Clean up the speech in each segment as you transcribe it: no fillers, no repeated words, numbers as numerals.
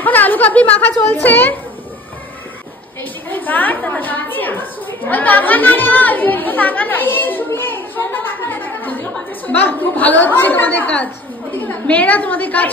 এখন আলু কাবলি মাখা চলছে। বাহ, খুব ভালো হচ্ছে তোমাদের কাজ। মেয়েরা তোমাদের কাজ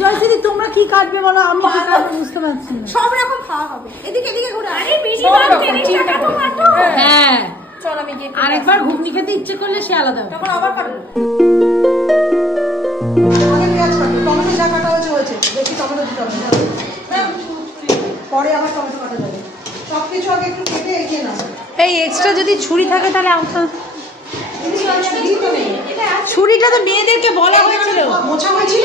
জয়শ্রী, তোমরা কি কাটবে বলো? আমি কি কাটবো বুঝতে পারছি না। সব রকম খাওয়া হবে। এদিকে এদিকে ঘুরে। হ্যাঁ, চল আমি গিয়ে আরেকবার ঘুগনি খেতে ইচ্ছে করলে সে আলাদা, তখন আবার কাটবো। আগে পেঁয়াজ কাটো, টমেটো যা কাটা হয়েছে বেশি টমেটো দিতে হবে, পরে আবার টমেটো কাটা যাবে। সবকিছু আগে একটু কেটে এগিয়ে নাও। এই এক্সট্রা যদি ছুরি থাকে তাহলে ছুরিটা তো মেয়েদেরকে বলা হয়েছিল, মোছা হয়েছিল।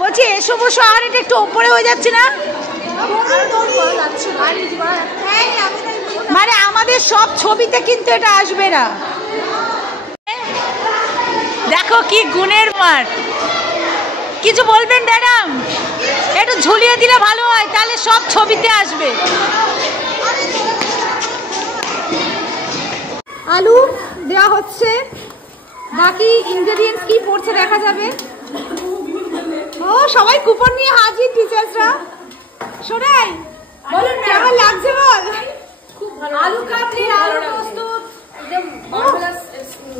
বলছি এসো বসো, আর এটা একটু ওপরে হয়ে যাচ্ছে না? মানে আমাদের সব ছবিতে কিন্তু এটা আসবে না। দেখো কি গুণের মার। কিছু বলবেন ম্যাডাম? একটু ঝুলিয়ে দিলে ভালো হয়, তাহলে সব ছবিতে আসবে। আলু দেওয়া হচ্ছে, বাকি ইনগ্রেডিয়েন্টস কি পড়ছে দেখা যাবে। ও সবাই কুপন নিয়ে হাজির টিচার্সরা। শোনাই বলুন কেমন লাগছে বল? খুব ভালো। আলু কাবলি আলু প্রস্তুত, একদম মার্ভেলাস,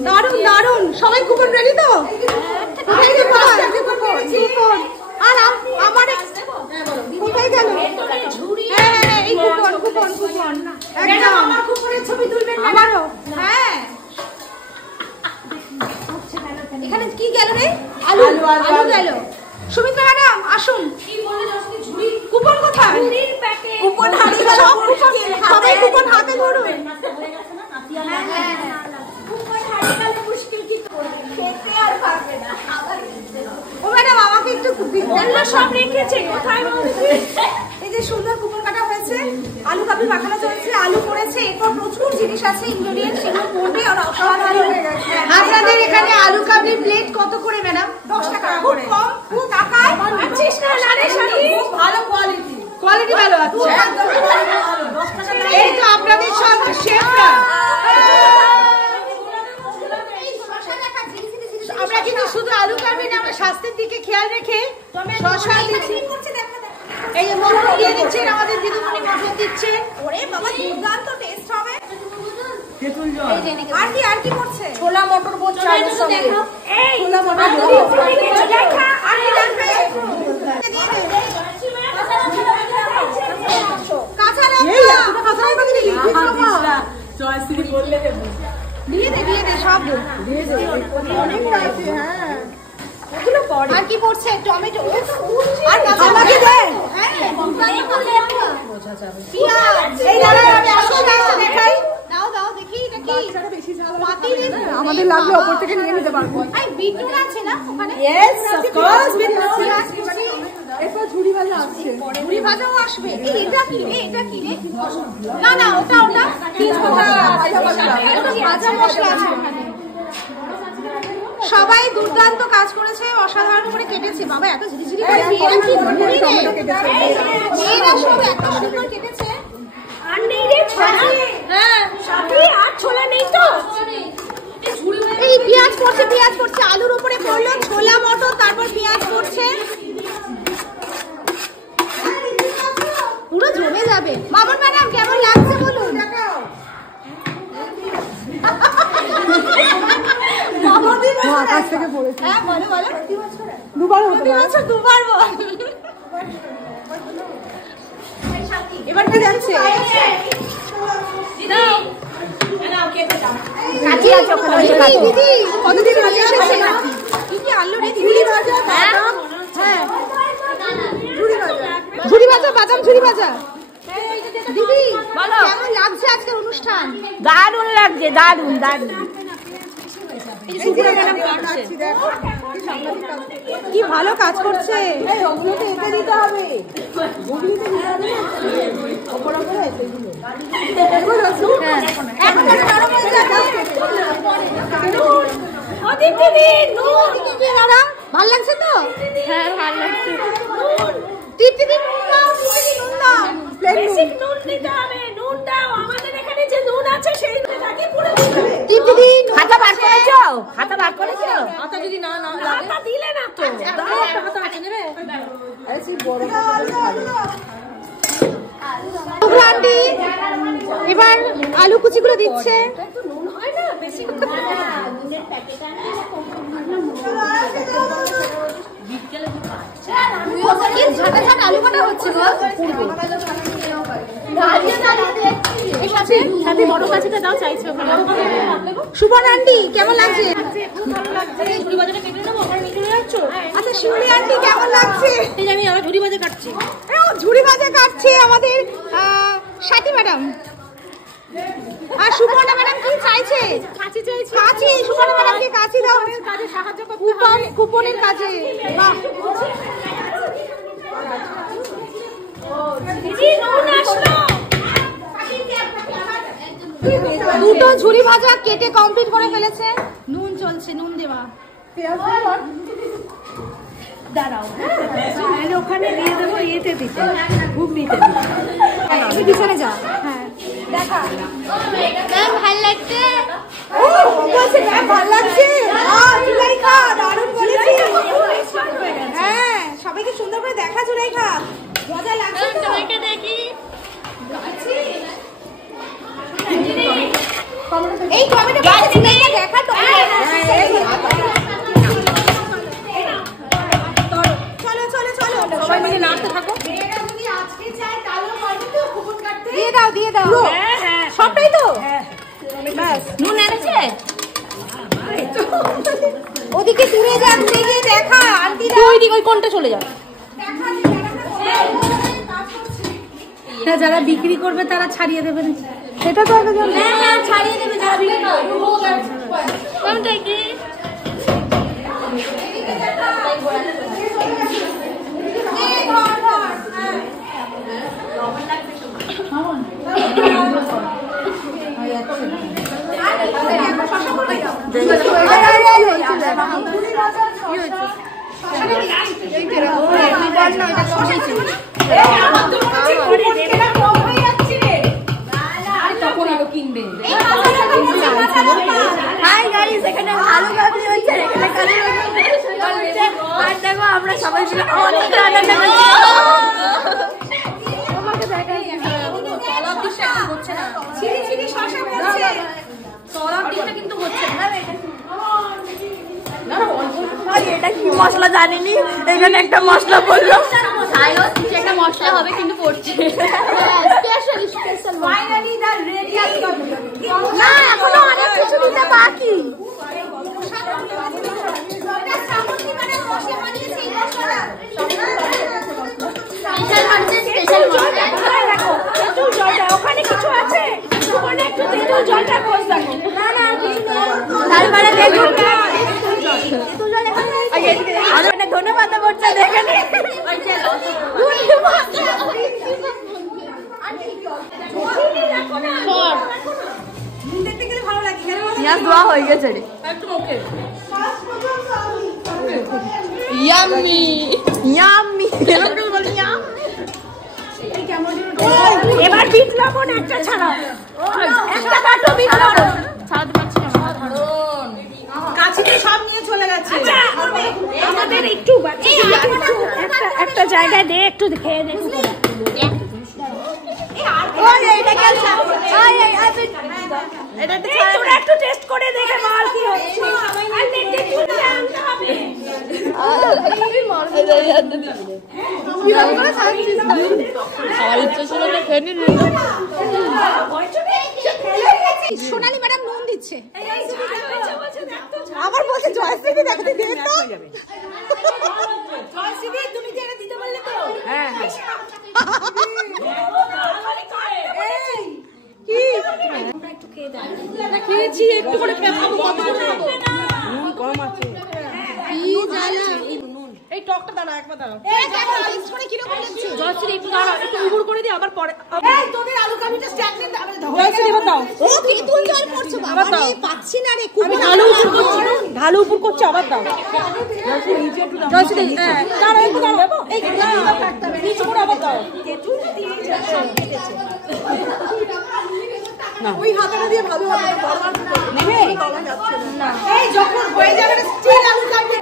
দারুণ দারুণ। সবাই কুপন রেডি তো? এই যে কুপন। আর আমার কোথায় গেল? হ্যাঁ এই কুপন কুপন কুপন একদম। আমার কুপনের ছবি তুলবেন? আমারও। হ্যাঁ, এখানে কি গেল রে? আলু আলু গেল। সুমিত্রা ম্যাডাম আসুন। কি বললেন আজকে ঝুড়ি? কুপন কোথায়? ঝুড়ির প্যাকেট। কুপন হারিয়ে গেল। সব কুপন, সবাই কুপন হাতে ধরুন। হয়ে গেছে না নাতি আলা। হ্যাঁ কুপন হারিয়ে গেল, মুশকিল কি করবে? খেতে আর পারবে না। ও ম্যাডাম আমাকে একটু দিন। সব রেখেছে কোথায় বলছি? এই যে সুন্দর কুপন কাটা হয়েছে, আলু কাবলি মাখানো চলছে, আলু পড়েছে, এরপর প্রচুর জিনিস আছে ইনগ্রেডিয়েন্ট, সেগুলো পড়বে আর অসাধারণ হয়ে গেছে। আপনাদের এখানে আলু কাবলি প্লেট কত করে ম্যাডাম? 10 টাকা করে। কম খুব টাকায় পাচ্ছিস না লারে শাড়ি, খুব ভালো কোয়ালিটি। কোয়ালিটি ভালো আছে একদম, কোয়ালিটি ভালো। 10 টাকা। এই তো আপনাদের সব শেফরা। আমরা কিন্তু শুধু আলু কাবলি না, আমরা স্বাস্থ্যের দিকে খেয়াল রেখে শসা দিচ্ছি। এই যে মটর দিয়ে দিচ্ছেন আমাদের দিদিমণি, মটর দিচ্ছেন। ওরে বাবা দুর্দান্ত টেস্ট হবে। তেঁতুল জল। আর কি করছে? ছোলা মটর বলছে আলুর সঙ্গে। এই ছোলা মটর দেখা আর কি লাগবে? কাঁচা লঙ্কা। কাঁচা লঙ্কা দিবি? জয়শ্রী বললে দেব। দিয়ে দে সব দিয়ে দে। অনেক আছে। হ্যাঁ ওগুলো পড়ে। আর কি পড়ছে? টমেটো আর কাঁচা লঙ্কা দে। হ্যাঁ বোঝা যাবে। পেঁয়াজ। এই দাঁড়া আমি আসলে দেখাই। দাও দেখি এটা কি? বাচ্চাটা বেশি ঝাল আমাদের লাগলে উপর থেকে নিয়ে নিতে পারবো। এই বিটনুন আছে না ওখানে? यस অফ কোর্স বিটনুন। এরপর ঝুড়ি ভাজা আসছে। ঝুড়ি ভাজাও আসবে। এই এটা কি রে? এটা কি রে? না ওটা ভাজা মশলা আছে ওখানে। সবাই দুর্দান্ত কাজ করেছে, অসাধারণ করে কেটেছে। বাবা এত ঝিরিঝিরি করে মেয়েরা কি ঘুরি রে? মেয়েরা সব এত সুন্দর কেটেছে। আর নেই রে ছোলা। হ্যাঁ সাথে আর ছোলা নেই তো। এই পেঁয়াজ পড়ছে আলুর উপরে পড়লো, ছোলা মটর, তারপর পেঁয়াজ পড়ছে, পুরো জমে যাবে। মামুন ম্যাডাম কেমন লাগছে বলুন? আকাশ থেকে পড়েছে। হ্যাঁ বলো দুবার হতে পারে। দুবার বল। এবার কি যাচ্ছে? দিদি কতদিন আগে এসেছে? কি আনলো রে? ঝুড়ি ভাজা। হ্যাঁ ঝুড়ি ভাজা, বাদাম ঝুড়ি ভাজা। দিদি বলো কেমন লাগছে আজকের অনুষ্ঠান? দারুণ লাগছে, দারুণ। কি ভালো কাজ করছে। ওগুলোতে এঁকে দিতে হবে। ভাল লাগছে তো? হ্যাঁ ভাল লাগছে। টিপটি দি নুন দাও, টিপটি নুন দাও। বেসিক নুন দিতে হবে, নুন দাও। আমাদের এখানে যে নুন আছে সেই নুনটাকে পুরো দিতে হবে। টিপটি দি হাতা বার করেছো? হাতা বার করেছো? হাতা যদি না না হাতা দিলে না তো। দাও একটা হাতা আছে নেবে। এই বড় আন্টি এবার আলু কুচিগুলো দিচ্ছে। নুন হয় না বেশি নুনের প্যাকেট আনলে ঝাঁটা ঝাঁটা আলু কাটা হচ্ছে গো। সাথে বড় কাছিটা দাও চাইছে ওখানে। সুবর্ণ আন্টি কেমন লাগছে? ঝুড়ি বাজারে কেটে নেবো, ওখানে নিয়ে চলে যাচ্ছ? আচ্ছা শিউলি আন্টি কেমন লাগছে? এই যে আমি আবার ঝুড়ি বাজার কাটছি। ঝুড়ি ভাজা কাটছে আমাদের সাথী ম্যাডাম। আর সুবর্ণা ম্যাডাম কি চাইছে? কাঁচি চাইছি। কাঁচি, সুবর্ণা ম্যাডামকে কাঁচি দাও। কাজে সাহায্য করতে হবে। কুপনের কাজে। বাহ দিদি নুন আসলো। দুটো ঝুড়ি ভাজা কেটে কমপ্লিট করে ফেলেছে। নুন চলছে, নুন দেওয়া। দাঁড়াও হ্যাঁ, ওখানে দিয়ে দেবো ইয়েতে দিতে, ঘুগনিতে তুই পিছনে যা। হ্যাঁ দেখা ম্যাম ভালো লাগছে। ও বলছে ম্যাম ভালো লাগছে। জুলাইখা দারুণ বলেছি। হ্যাঁ সবাইকে সুন্দর করে দেখা জুলাইখা। মজা লাগছে তো? তোমাকে দেখি এই কমেন্টে জুলাইখা দেখা তো। চলো চলো চলো সবাই মিলে নাড়তে থাকো। দিয়ে দাও দিয়ে দাও। হ্যাঁ হ্যাঁ সবটাই তো। ব্যাস নুন এনেছে। ওদিকে দূরে যা, দূরে গিয়ে দেখা আন্টি। ওই দিক ওই কোনটা চলে যাবে। যারা বিক্রি করবে তারা ছাড়িয়ে দেবেন। সেটা তো একটা জন্য। হ্যাঁ ছাড়িয়ে দেবে যারা বিক্রি করবে। কোনটা কি হাই গাইস, এখানে আলু ভাজি হচ্ছে, এখানে কালি হচ্ছে। আর দেখো আমরা সবাই মিলে অনেক রান্না করছি। তোমাকে দেখাই তলাব দিশটা হচ্ছে না। ছিড়ি ছিড়ি শশা হচ্ছে। তলাব দিশটা কিন্তু হচ্ছে না। এটা কি মশলা জানিনি, এখানে একটা মশলা বললো। আইও কিছু একটা মশলা হবে কিন্তু পড়ছে। স্পেশাল স্পেশাল ফাইনালি দা রেডি। না এখনো অনেক কিছু দিতে বাকি। এটা সামুদ্রিক মানে মশলা বানিয়েছে এই মশলা। স্পেশাল মানে স্পেশাল মশলা। দেখো একটু জলটা ওখানে কিছু আছে, ওখানে একটু তেঁতুল জলটা খোঁজ দেখো। না না তারপরে তেঁতুলটা আরে ধন্যবাদ বলছে দেখেন। দেখতে গেলে ভালো লাগে। ইয়াস দোয়া হয়ে গেছে রে একটু ওকে ইয়াম্মি ইয়াম্মি এরকম বল ইয়াম্মি। এবার বিট লবণ একটা ছাড়াও, একটা কাটো বিট লবণ ছাড়াতে পারছি না। কাছিতে সব নিয়ে চলে গেছে। আমাদের একটু একটা জায়গায় দে, একটু খেয়ে দেখো। একটু টেস্ট করে দেখে বল কি হচ্ছে। সোনালী ম্যাডাম নুন দিচ্ছে। আবার বলছে জয়শ্রী দেখো দে তো। জয়শ্রী তুমি যেটা দিতে বললে তো। হ্যাঁ কি খেয়েছি, একটু করে খাবো, কত করে খাবো? নুন কম আছে। কি জ্বালা। এই টকটা দাঁড়া, একবার দাঁড়াও। এই দেখো টেস্ট করে কি রকম লাগছে। জয়শ্রী একটু দাঁড়াও, একটু উবুড় করে দিই আবার পরে। এই তোদের আলু কামিটা স্ট্যান্ড নিতে হবে। ঢালু উপর করছে আবার দাও ওই হাতাটা দিয়ে ভালো হবে নেবে না এই যখন হয়ে যাবে স্টিল আলু কাটবে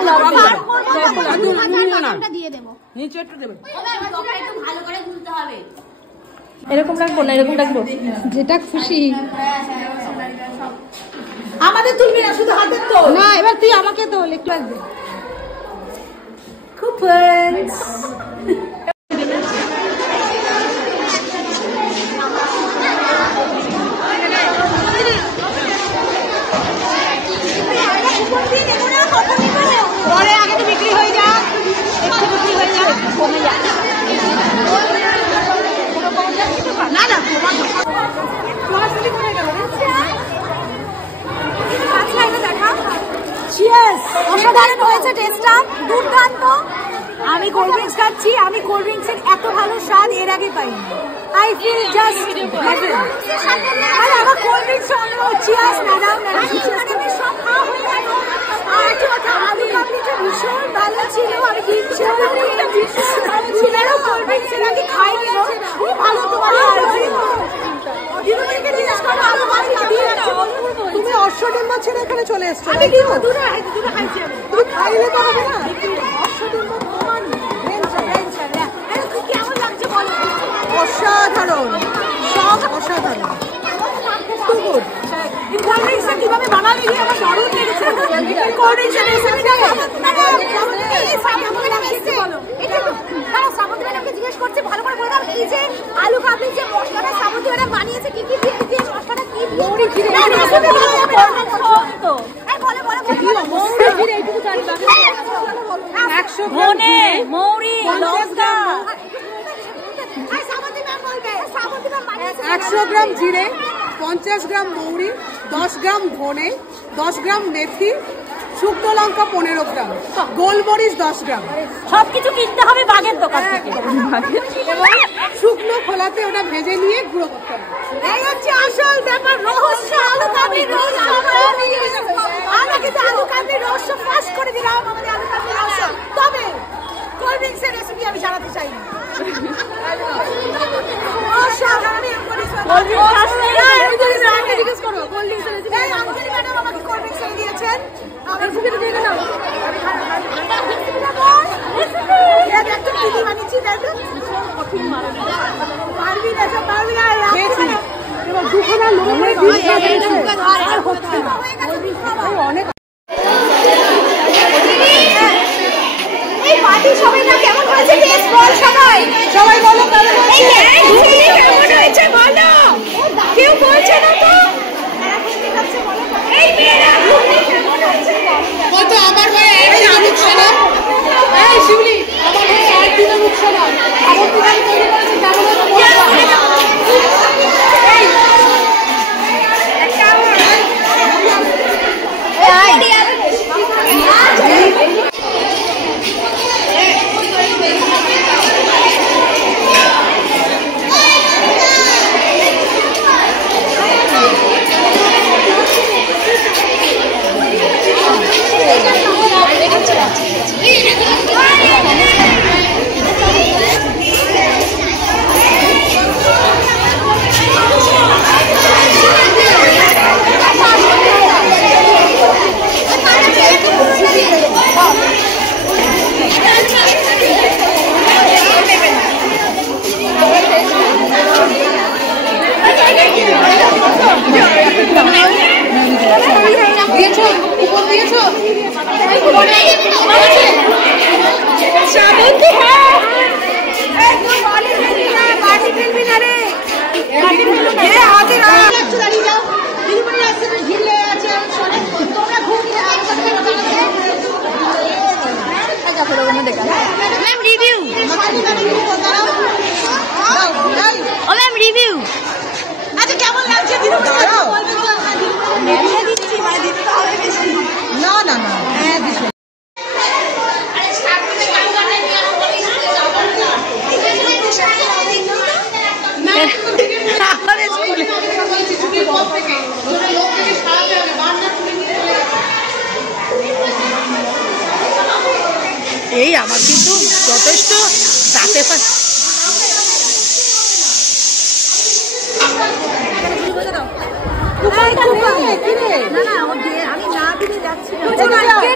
না দিয়ে দেব নিচে একটু দেব একটু ভালো করে গুলতে হবে এরকম রাখবো না এরকম রাখবো যেটা খুশি আমাদের তুলবি না শুধু হাতের তো না এবার তুই আমাকে তোল একটু লাগবে কুপনস পরে আগে তো বিক্রি হয়ে যা একটু বিক্রি হয়ে যা কমে যা না না অসাধারণ হয়েছে টেস্টটা দুর্দান্ত আমি কোল্ড ড্রিঙ্কস খাচ্ছি আমি কোল্ড ড্রিঙ্কসের এত ভালো স্বাদ এর আগে পাইনি আই ফিল জাস্ট আর আমার কোল্ড ড্রিঙ্কস অন্য চিয়ার্স ম্যাডাম সব খাওয়া হয়ে গেল আর একটা কথা আলু কাবলিটা ভীষণ ভালো ছিল আর কিনছে ভীষণ ভালো ছিল কোল্ড ড্রিঙ্কস এর আগে খাইনি খুব ভালো তোমার দিদিকে জিজ্ঞেস করো আলু কাবলি দিয়ে রাখছে তুমি অশ্বডিম্ব ছেড়ে এখানে চলে এসছো আমি কি দুটো খাইছি আমি তুমি খাইলে তো হবে না অশ্বডিম্ব তোমার কেমন লাগছে বলো অসাধারণ সব অসাধারণ কোল্ড ড্রিঙ্কসটা কিভাবে বানালে গিয়ে আমার দারুণ লেগেছে কোল্ড ড্রিঙ্কসের রেসিপিটা সামুদ্রিকে জিজ্ঞেস করছে ভালো করে বলে দাও এই যে আলু কাবলি যে মশলাটা সামুদ্রি ম্যাডাম বানিয়েছে কি কি দিয়ে মশলাটা কি দিয়ে ধনে মৌরি লঙ্কা 100 গ্রাম জিরে 50 গ্রাম মৌরি 10 গ্রাম ধনে 10 গ্রাম মেথি শুকনো লঙ্কা 15 গ্রাম গোলমরিচ 10 গ্রাম সবকিছু কিনতে হবে বাগের দোকান থেকে শুকনো খোলাতে ওটা ভেজে নিয়ে গুঁড়ো করতে হবে এই হচ্ছে আসল ব্যাপার রহস্য আলু কাবলির রহস্য আমরা কিন্তু আলু কাবলির রহস্য ফাঁস করে দিলাম আমাদের আলু কাবলির রহস্য তবে কোল্ড ড্রিঙ্কসের রেসিপি আমি জানাতে চাই না অনেক সবাই না কেমন হয়েছে টেস্ট বল সবাই বলো কেমন হয়েছে বলো কেউ বলছে না তো এই মেয়েরা কত আমার হয়ে এই আমি খানা এই শিউলি আমার হয়ে এক দিন আমি খানা আমার তুমি তৈরি করেছি কেমন এই আমার কিন্তু যথেষ্ট দাঁতে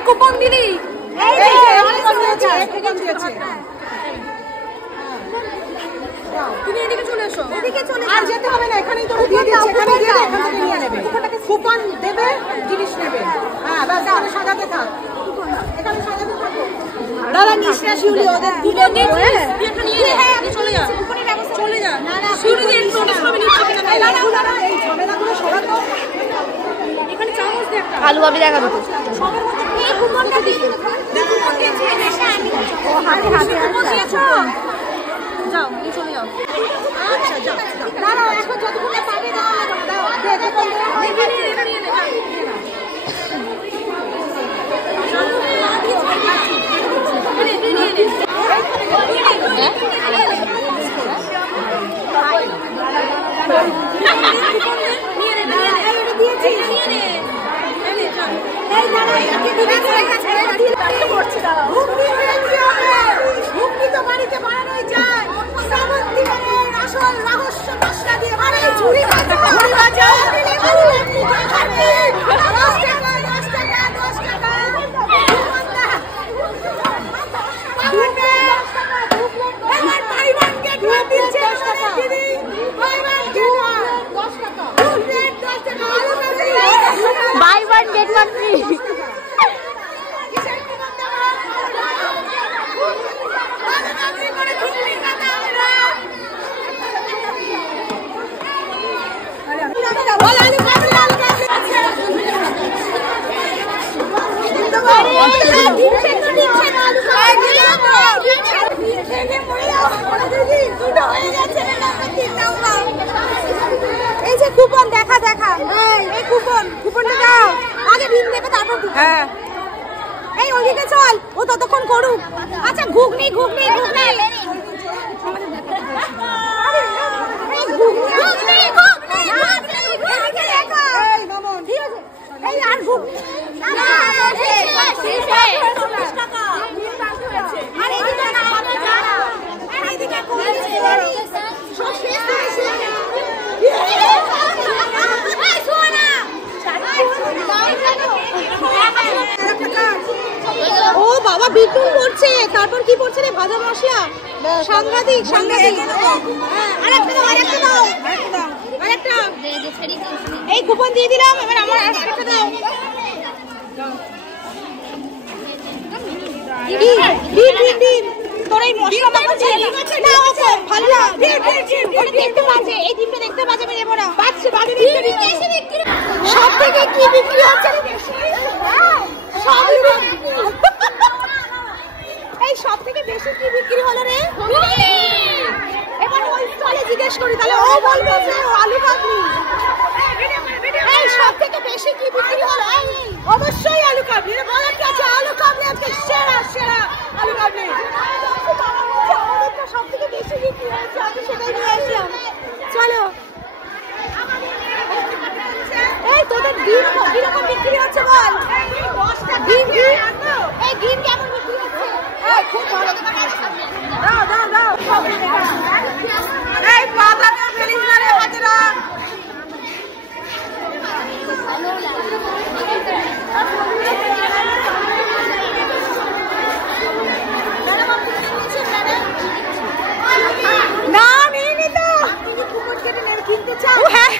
কুপন দিলি তুমি এদিকে চলে এসো, এদিকে চলে আর যেতে হবে না, এখানেই তোরা দিয়ে দিচ্ছি, এখানে দিয়ে দে, এখান থেকে নিয়ে নেবে, কুপন দেবে, জিনিস নেবে। হ্যাঁ বাস, এখানে সাজাতে থাক, এখানে সাজাতে থাকো। দাদা নিশ্চয় শিউলি ওদের দিলে নিয়ে হ্যাঁ আমি চলে যা, কুপনের ব্যবস্থা চলে যা। না না শিউলি দিয়ে নোটিস হবে না, এই ঝামেলাগুলো সরাতো। এখানে চামচ দে একটা, আলু ভাবি দেখাবো তো এই কুপনটা দিয়ে কুপন দিয়েছি এসে আমি ও হাতে হাতে কুপন দিয়েছো, যাও এই চলে যাও। আচ্ছা যাও, দাঁড়াও এখন যতক্ষণ পাবে দাও দাও দে কুপন দে, নিয়ে নে নিয়ে নে এই যে কুপন দেখা দেখা, এই কুপন কুপনটা দাও আগে, বিল দেবে তারপর। হ্যাঁ এই ওদিকে চল, ও ততক্ষণ করুক। আচ্ছা ঘুগনি ঘুগনি ঘুগনি ও বাবা বিটুল করছে, তারপর কি করছে রে, ভাজা মশলা, সাংঘাতিক সাংঘাতিক। আরেকটা দাও আরেকটা দাও আরেকটা, এই কুপন দিয়ে দিলাম, এবার আমার আরেকটা দাও। তোর এই মশলা না ভালো না, দেখতে পাচ্ছে, এই ডিমটা দেখতে পাচ্ছে, আমি নেবো না। সব থেকে কি বিক্রি হচ্ছে, এই সব থেকে বেশি কি বিক্রি হলো রে? এবার ওই চলে জিজ্ঞেস করি, তাহলে ও বলবে যে আলু কাবলি। এই সব থেকে বেশি কি বিক্রি হলো? অবশ্যই আলু কাবলি, বলার কি আছে, আলু কাবলি আজকে সেরা সেরা আলু কাবলি। আমাদেরটা সব থেকে বেশি বিক্রি হয়েছে, আমি সেটাই নিয়ে আসলাম। চলো এই তোদের ডিম কিরকম বিক্রি হচ্ছে বল? ডিম এই ডিম কেমন বিক্রি হচ্ছে? খুব ভালো, দাও দাও দাও। এই পাতাটা ফেলিস না রে বাচ্চারা। না নিয়ে নি তো, কিনতে চাও? হ্যাঁ